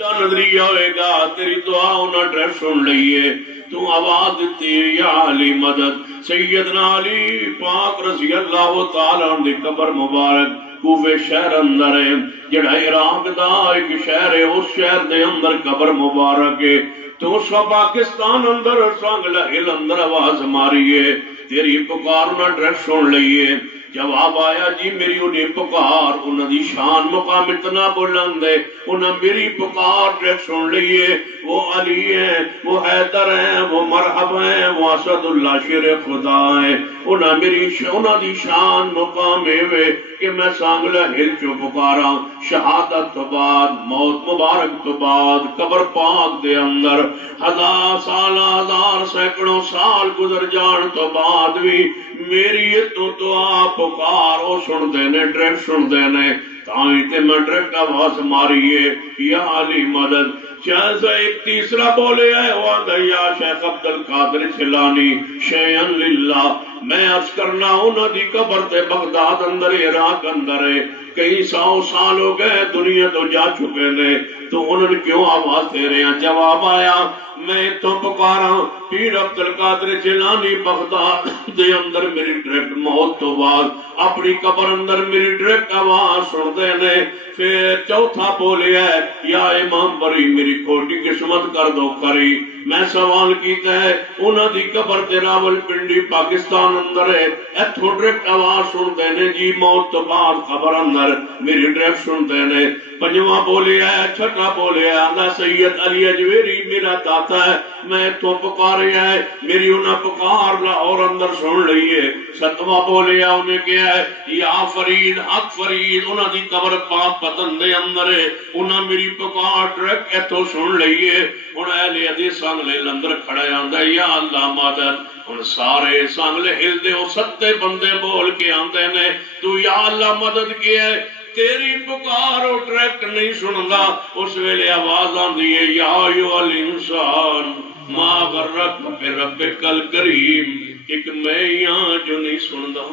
نظریہ ہوئے گا تیری دعا انہاں ڈریس سن لئیے تو آواز دیتی یا علی مدد سیدنا علی پاک رضی اللہ تعالیٰ عنہ دی قبر مبارک کوفے شہر اندر ہے جڑا عراق دا ایک شہر ہے اس شہر دے اندر قبر مبارک ہے تو اس پاکستان اندر سانگلہ ہل اندر آواز ماریے تیری پکار انہاں ڈریس سن لئیے جواب آیا جی میری انہیں پکار انہوں دی شان مقام اتنا بلند ہے انہوں میری پکار ڈریک سن لئیے وہ علی ہیں وہ حیدر ہیں وہ مرحب ہیں وہ اسد اللہ شیر خدا ہیں انہوں دی شان مقام ہے کہ میں سانگلہ ہل چو پکارا شہادت تو بعد موت مبارک تو بعد قبر پاک دے اندر ہزار سال ہزار سینکڑوں سال گزر جان تو بعد بھی میری تو دعا پکار او سن دینے ڈریک سن دینے تائیں تے میں ڈریک آواز ماریے یا علی مدد چاہتا ایک تیسرا بولے ہے وعدہ یا شیخ عبدالقادر جیلانی شیئن للہ میں عرض کرنا انہوں دی قبر تے بغداد اندر عراق اندر ہے کئی سو سال ہو گئے دنیا تو جا چکے نے تو انہوں نے کیوں آواز دے رہے ہیں جواب آیا میں تو پکارا پیر عبدالقادر جیلانی بغداد دے اندر میری ڈریکٹ موت تو بعد اپنی قبر اندر میری ڈریکٹ آواز سن دینے پھر چوتھا بولے ہے یا امام بری میری کھوٹی قسمت کر دو کری میں سوال کیتا ہے انہوں دی قبر تے راول پنڈی پاکستان اندر ہے ایتھو ڈریکٹ آواز سن دینے جی موت تو بعد قبر اندر میری ڈریکٹ سن دینے پنجواں بولے ہے چھٹا بولے ہے آدھا سید علی اجویری میرا داتا ہے میں تو پکارے ہے میری انہیں پکار لاہور اندر سن لئیے ستواں بولے ہے انہیں کیا ہے یا فرید حق فرید انہیں دی قبر پاک پتن دے اندر ہے انہیں میری پکار ڈریکٹ ایتھو سن لئیے انہیں اہل حدیث سانگلے اندر کھڑے آندھا یا اللہ مدد ان سارے سانگلے ہل دے ہو ستے بندے بول کے آندھے نے تو یا اللہ مدد کیا ہے تیری پکار اور ٹریک نہیں سنگا اس ویلے آواز آندھی ہے یا ایوہ الانسان ما غرق بربک الکریم ایک میں یہاں جو نہیں سندا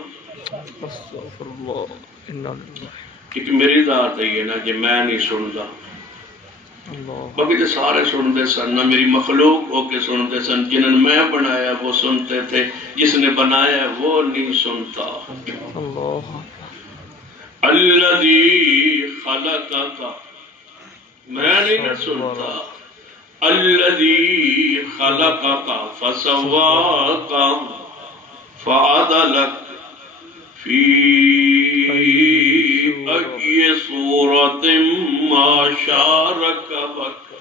ایک میری ذات ہے یہ نا کہ میں نہیں سندا باقی تو سارے سنتے سن نہ میری مخلوق ہو کے سنتے سن جنہوں میں بنایا وہ سنتے تھے جس نے بنایا وہ نہیں سنتا الذی خلقک میں نہیں سنتا الذی خلقک فسواک فعدلک فی ای صورت ما شارک بک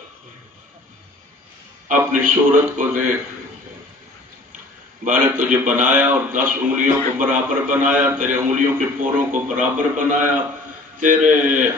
اپنی صورت کو دیکھ بارے تجھے بنایا اور 10 انگلیوں کو برابر بنایا تیرے انگلیوں کے پوروں کو برابر بنایا تیرے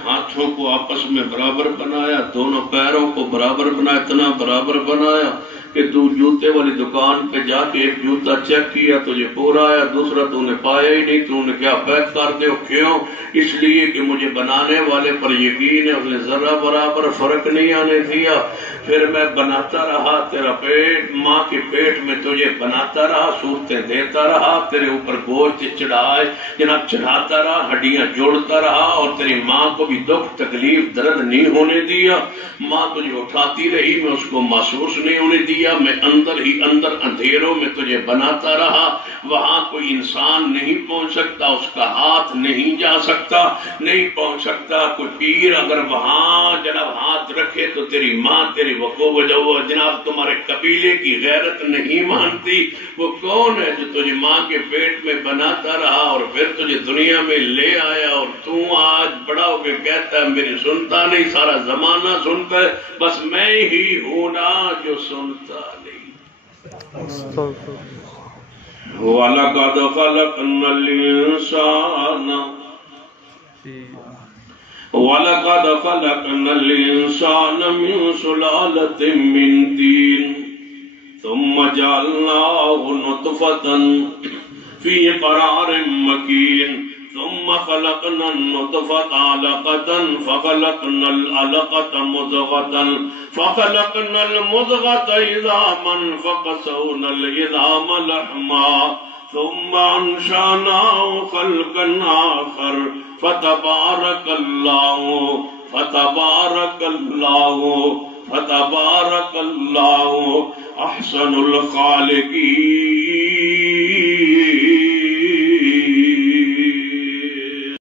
ہاتھوں کو آپس میں برابر بنایا دونوں پیروں کو برابر بنایا اتنا برابر بنایا کہ تو جوتے والی دکان پہ جا کے ایک جوتا چیک کیا تجھے پورا آیا دوسرا تو نے پایا ہی نہیں تو نے کیا پیک کر دے کیوں اس لیے کہ مجھے بنانے والے پر یقین ہے اس نے ذرہ برابر فرق نہیں آنے دیا پھر میں بناتا رہا تیرا پیٹ ماں کے پیٹ میں تجھے بناتا رہا صورتیں دیتا رہا تیرے اوپر گوشت چڑھائے جناب چڑھاتا رہا ہڈیاں جوڑتا رہا اور تیری ماں کو بھی دکھ تکلیف درد نہیں ہونے دیا ماں تجھے اٹھاتی رہی میں اس کو محسوس نہیں ہونے دیا میں اندر ہی اندر اندھیروں میں تجھے بناتا رہا وہاں کوئی انسان نہیں پہنچ سکتا اس کا ہاتھ نہیں جا سکتا نہیں پہنچ سکتا کوئی پیر اگر وہاں جناب ہاتھ رکھے تو تیری ماں تیری وقوع وجہ جناب تمہارے قبیلے کی غیرت نہیں مانتی وہ کون ہے جو تجھے ماں کے پیٹ میں بناتا رہا اور پھر تجھے دنیا میں لے آیا اور تو آج بڑا ہو کے کہتا ہے میری سنتا نہیں سارا زمانہ سنتا ہے بس میں ہی ہوں نا جو سنتا نہیں وَلَقَدْ خَلَقْنَا الْإِنسَانَ وَلَقَدْ خَلَقْنَا الْإِنسَانَ مِنْ سُلَالَةٍ مِّنْ طِينٍ ثُمَّ جَعَلْنَاهُ نُطْفَةً فِي قَرَارٍ مَّكِينٍ ثم خلقنا النطفة علقة فخلقنا العلقة مضغة فخلقنا المضغة عظاما فكسونا العظام لحما ثم أنشأناه خلقا آخر فتبارك الله فتبارک اللہ احسن الخالقین.